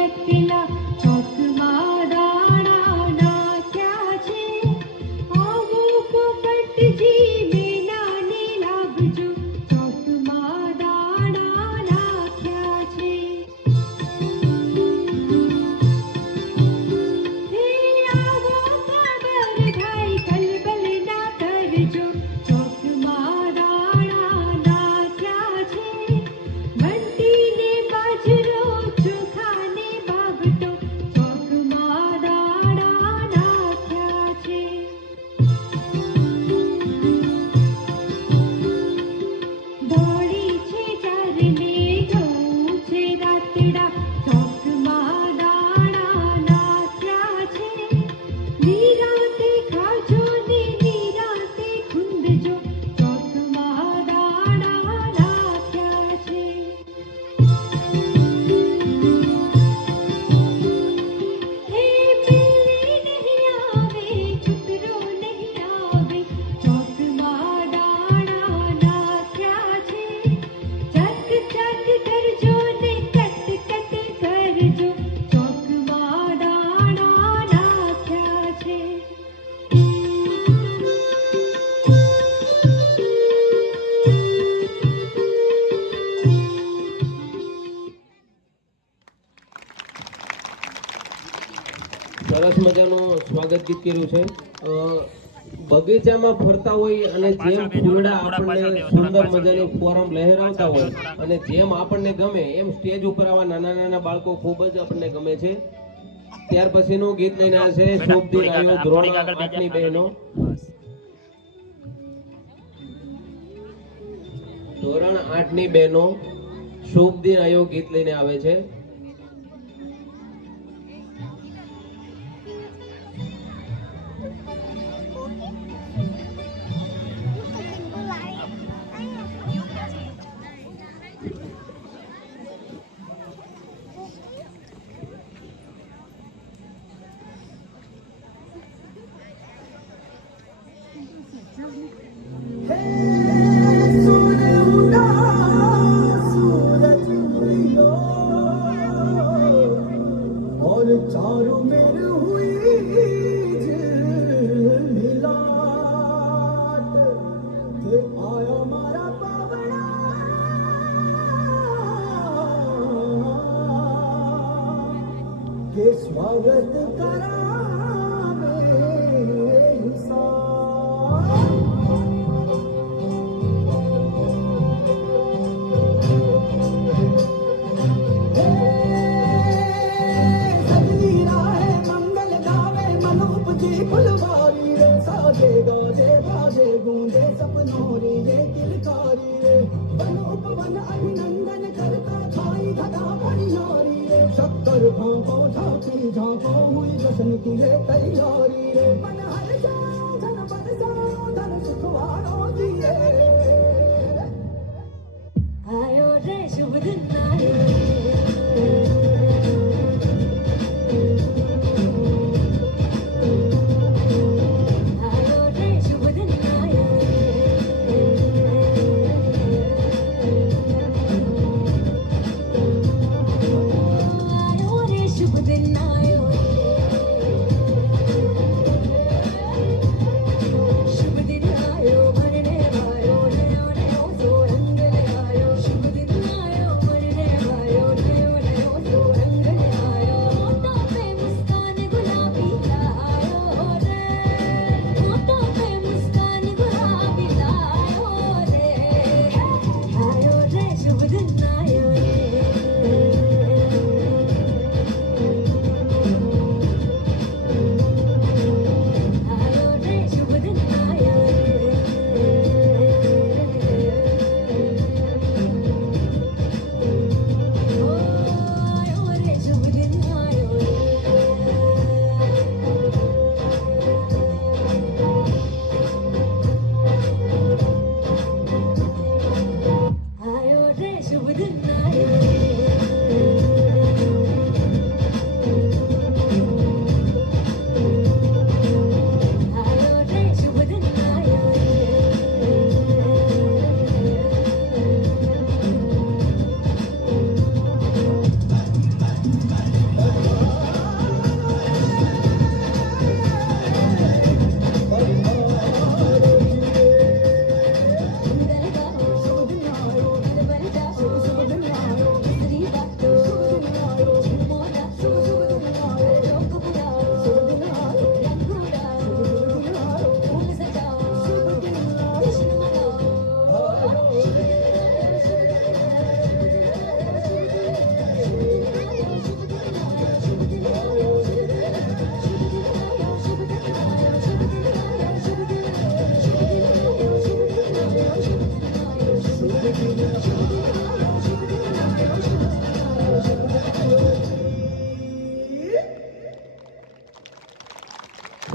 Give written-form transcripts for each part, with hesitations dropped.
રતલા ચોકમાં દાણા નાખ્યા છે. આવો પોપટજી મેનાને લાગજો, ચોકમાં દાણા નાખ્યા છે. હે આવો કાબરભાઈ કલબલ ના કરજો, ચોકમાં દાણા નાખ્યા છે. બંટીને બાજરો ચોખાને બાગટો, ચોકમાં દાણા નાખ્યા છે. દોડી છે ચારને ઘઉં છે રાતડા, ચોકમાં દાણા નાખ્યા છે. નિરાંતે ખાજો ને નિરાંતે ખૂંદજો, ચોકમાં દાણા નાખ્યા છે. હે બિલ્લી નહીં આવે, કૂતરો નહીં આવે, ચોકમાં દાણા નાખ્યા છે. ચક ચક કરજો ને કટ કટ કરજો, ચોકમાં દાણા નાખ્યા છે. સરસ મજાનું સ્વાગત ગીત કર્યું છે. બગીચામાં ફરતા હોય અને જેમ ફૂલડા આપણને સુંદર મજાની ફોરમ લહેરાવતા હોય અને જેમ આપણને ગમે એમ સ્ટેજ ઉપર આવા નાના નાના બાળકો ખૂબ જ આપણને ગમે છે. ત્યાર પછીનું ગીત લઈને આવશે શુભ દિન આવ્યો ધોરણ 8ની બહેનો. ધોરણ 8ની બહેનો શુભ દિન આવ્યો ગીત લઈને આવે છે. और चारों मेर हुई मिलाट के आया मारा पावड़ा के स्वागत करा मेरी फुलवारी रे साजे गाजे बाजे गूंजे सपनों रे ये किलकारी रे वन उपवन अभिनंदन करता छाई घटा नारी रे शक्कर भांको झांकी झांको हुई जश्न की ये तैयारी रे मन हर जाओ धन बरसाओ धन सुखवारो दिए आयो रे शुभ दिन आयो शुभ दिन आयो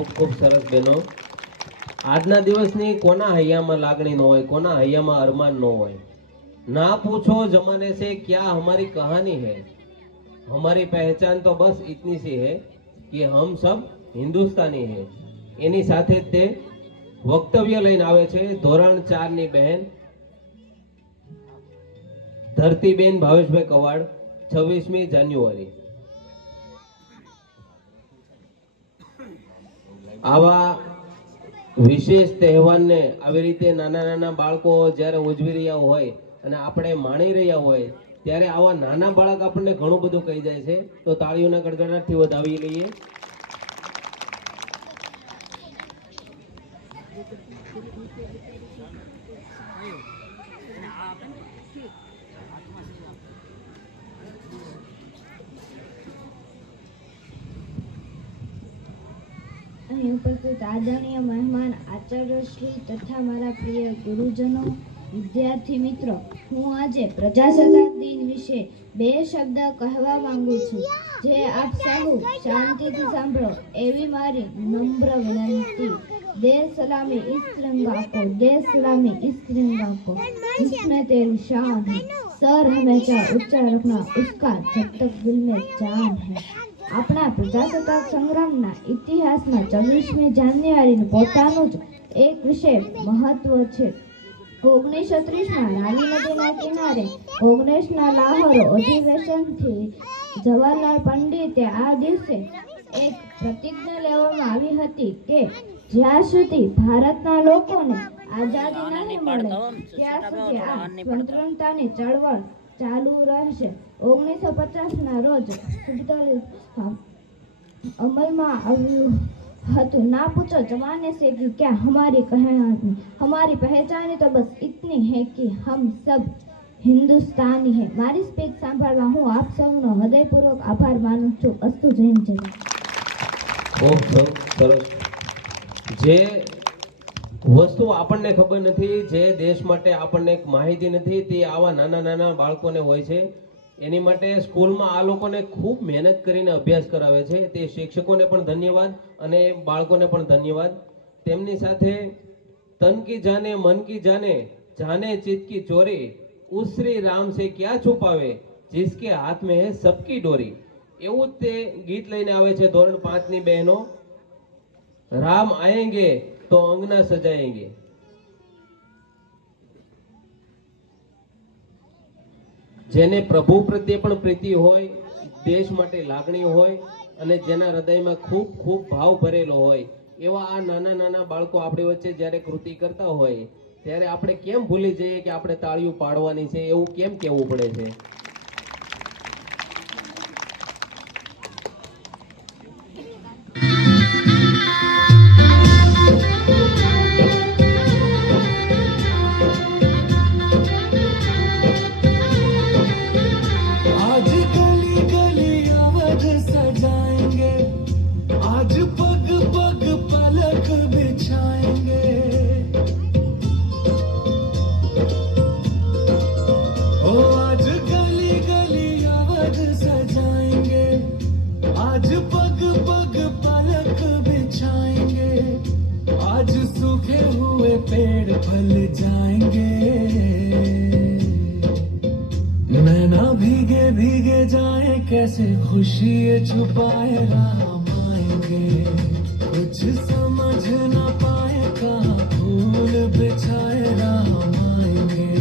ખૂબ ખૂબ સરસ બહેનો. આજના દિવસની કોના હૈયામાં લાગણી ન હોય, કોના હૈયામાં અરમાન ન હોય. ના પૂછો જમાને से क्या हमारी कहानी है, हमारी पहचान तो बस इतनी सी है कि हम सब हिंदुस्तानी है. એની સાથે જ તે વક્તવ્ય લઈને આવે છે ધોરણ 4 ની બહેન ધરતીબેન ભાવેશભાઈ કવાડ, 26મી જાન્યુઆરી. આવા વિશેષ તહેવારને આવી રીતે નાના નાના બાળકો જ્યારે ઉજવી રહ્યા હોય અને આપણે માણી રહ્યા હોય ત્યારે આવા નાના બાળક આપણને ઘણું બધું કહી જાય છે. તો તાળીઓના ગડગડાટથી વધાવી લઈએ. અહીં ઉપસ્થિત આદરણીય મહેમાન, આચાર્યશ્રી તથા મારા પ્રિય ગુરુજનો, વિદ્યાર્થી મિત્રો, હું આજે પ્રજાસત્તાક દિન વિશે 2 શબ્દ કહેવા માંગુ છું, જે આપ સૌ શાંતિથી સાંભળો એવી મારી નમ્ર વિનંતી. देश सलामी इस तिरंगा को, देश सलामी इस तिरंगा को, जिसमें तेरी शान है, सर हमेशा ऊंचा रखना उसका जब तक दिल में जान है. આપણા પ્રજાસત્તાક સંગ્રામના ઇતિહાસમાં 24મી જાન્યુઆરીનું પોતાનું જ એક વિશેષ મહત્વ છે. 1930માં રાવી નદીના કિનારે કોંગ્રેસના લાહોર અધિવેશનથી જવાહરલાલ પંડિતે આ દિવસે એક પ્રતિજ્ઞા લેવામાં આવી હતી કે જ્યાં સુધી ભારતના લોકોને આઝાદી નહીં મળે ત્યાં સુધી આ સ્વતંત્રતાની ચળવળ ચાલુ રહેશે. 1950ના રોજ અમલમાં આવ્યું હતું. ના પૂછો જમાने से कि क्या हमारी कहानी, हमारी पहचान तो बस इतनी है कि हम सब हिंदुस्तानी है. મારી સ્પીચ સાંભળવા હું આપ સૌનો હૃદયપૂર્વક આભાર માનું છું. અસ્તુ જૈન જય. ખૂબ સરસ. જે વસ્તુ આપણને ખબર નથી, જે દેશ માટે આપણને માહિતી નથી, તે આવા નાના નાના બાળકોને હોય છે. એની માટે સ્કૂલમાં આ લોકોને ખૂબ મહેનત કરીને અભ્યાસ કરાવે છે. તે શિક્ષકોને પણ ધન્યવાદ અને બાળકોને પણ ધન્યવાદ. તેમની સાથે તન કી જાને મન કી જાને, જાને ચિત્ત કી ચોરી, ઉસ શ્રી રામ સે ક્યા છુપાવે, જિસકે હાથ में है सबकी डोरी. એવું જ તે ગીત લઈને આવે છે ધોરણ 5 ની બહેનો. રામ આएंगे તો અંગના સજાएंगे. જેને પ્રભુ પ્રત્યે પણ પ્રીતિ હોય, દેશ માટે લાગણી હોય અને જેના હૃદયમાં ખૂબ ખૂબ ભાવ ભરેલો હોય, એવા આ નાના નાના બાળકો આપણી વચ્ચે જ્યારે કૃતિ કરતા હોય ત્યારે આપણે કેમ ભૂલી જઈએ કે આપણે તાળીઓ પાડવાની છે, એવું કેમ કહેવું પડે છે. पेड़ फल जाएंगे, नैना भीगे भीगे जाए, कैसे खुशी छुपाए राम आएंगे. कुछ समझ न पाए कहाँ फूल बिछाए राम आएंगे.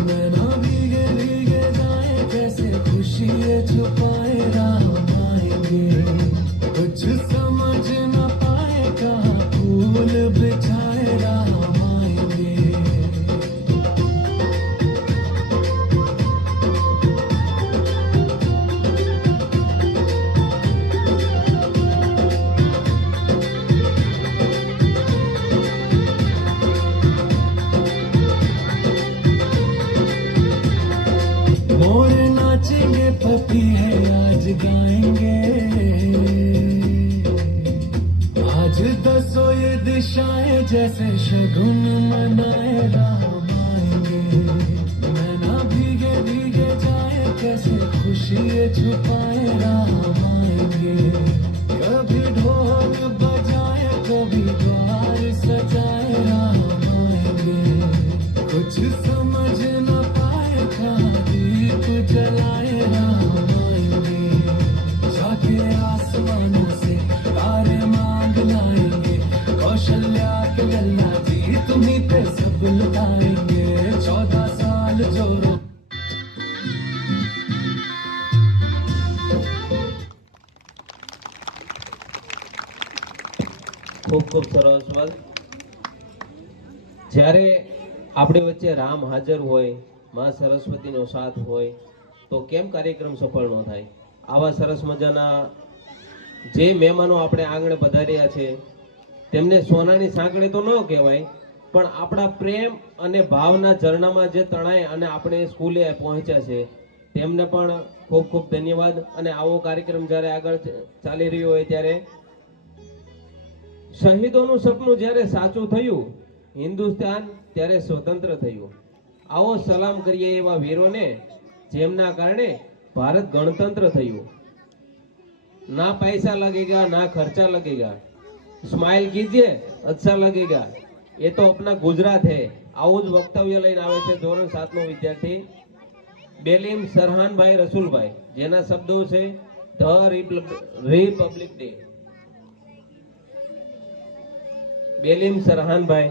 नैना भीगे भीगे जाए, कैसे खुशी छुपाए राम आएंगे. कुछ समझ न पाए कहाँ फूल बिछाए राम आएंगे. मोर नाचेंगे पपी है आज गाएंगे, आज दसों ये दिशाएं जैसे शगुन मनाए राम आएंगे. नैना भीगे भीगे जाए, कैसे खुशी छुपाए राम आएंगे. कभी ढोल बजाए लुटाएंगे 14 साल जो ખૂબ ખૂબ સરસ વાત. જ્યારે આપણી વચ્ચે રામ હાજર હોય, માં સરસ્વતીનો સાથ હોય, તો કેમ કાર્યક્રમ સફળ ન થાય? આવા સરસ મજાના જે મહેમાનો આપણે આંગણે પધાર્યા છે તેમને સોનાની સાંકળી તો ન કહેવાય, પણ આપણા પ્રેમ અને ભાવના ઝરણામાં જે તણાઈ અને આપણે સ્કૂલે પહોંચ્યા છે તેમને પણ ખૂબ ખૂબ ધન્યવાદ. અને આવો કાર્યક્રમ જ્યારે આગળ ચાલી રહ્યો હોય ત્યારે શહીદોનું સપનું જ્યારે સાચું થયું, હિન્દુસ્તાન ત્યારે સ્વતંત્ર થયું. આવો સલામ કરીએ એવા વીરોને જેમના કારણે ભારત ગણતંત્ર થયું. ના પૈસા लगेगा ना खर्चा लगेगा, स्माइल कीजिए अच्छा लगेगा, ये तो अपना गुजरात है. આવું જ વક્તવ્ય લઈને આવે છે ધોરણ 7 નો વિદ્યાર્થી બેલીમ સરહાનભાઈ રસુલભાઈ, જેના શબ્દો છે the Republic Day. Belim Sarhanbhai.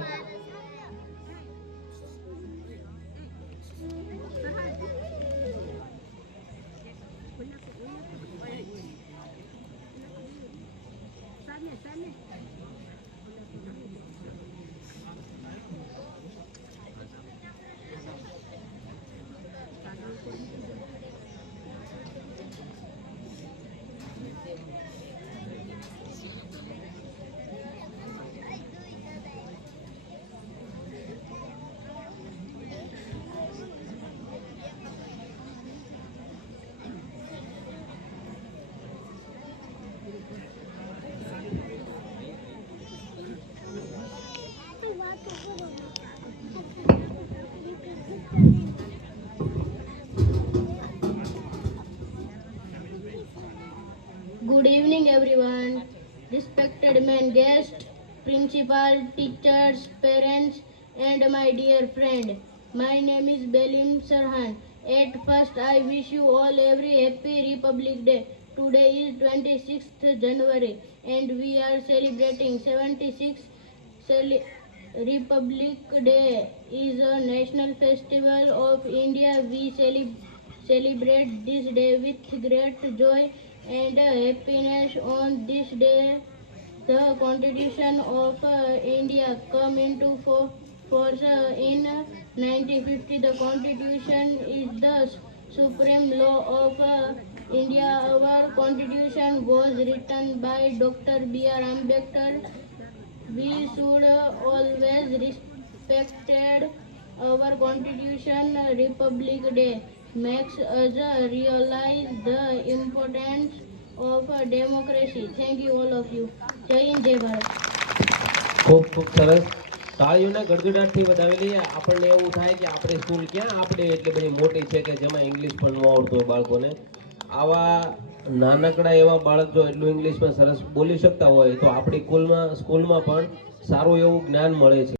Good evening, everyone. Respected main guest, principal, teachers, parents, and my dear friend. My name is Belim Sarhan. At first, I wish you all every happy Republic Day. Today is 26th January, and we are celebrating 76th Republic Day. Is a national festival of India. We celebrate this day with great joy and happiness. On this day, the Constitution of India come into force in 1950. The Constitution is the supreme law of India. Our Constitution was written by Dr. B.R. Ambedkar. We should always respect our Constitution. Republic Day makes us realize the importance of democracy. Thank you all of you. Jai Hind, Jai Bharat. ખૂબ ખૂબ સરસ. તાળીઓના ગડગડાટથી વધાવી લઈએ. આપણને એવું થાય કે આપણે સ્કૂલ ક્યાં આપણે એટલી બધી મોટી છે કે જેમાં ઇંગ્લિશ પણ ન આવડતું હોય બાળકોને. આવા નાનકડા એવા બાળક જો એટલું ઇંગ્લિશમાં સરસ બોલી શકતા હોય તો આપણી સ્કૂલમાં પણ સારું એવું જ્ઞાન મળે છે.